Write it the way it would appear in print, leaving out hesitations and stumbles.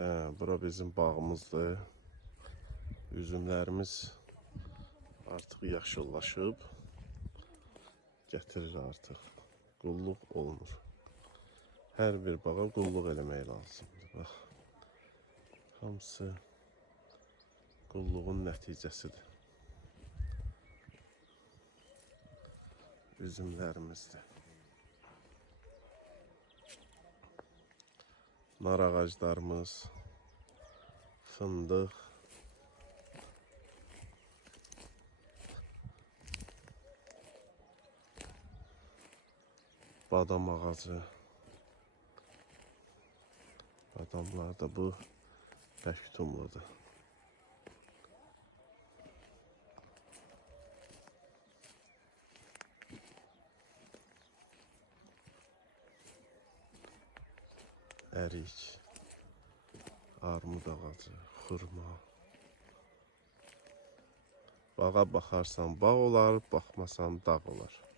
Bura bizim bağımızdır. Üzümlərimiz artıq yaşıllaşıb. Gətirir artıq. Qulluq olunur. Hər bir bağa qulluq eləmək lazımdır. Bax. Hamısı qulluğun nəticəsidir. Üzümlərimizdir. Nar ağaclarımız, fındıq, badam ağacı. Badamlar da bu pək tutumludur. Ərik, armud ağacı, xurma. Bağa baxarsan bağ olar, baxmasan dağ olar.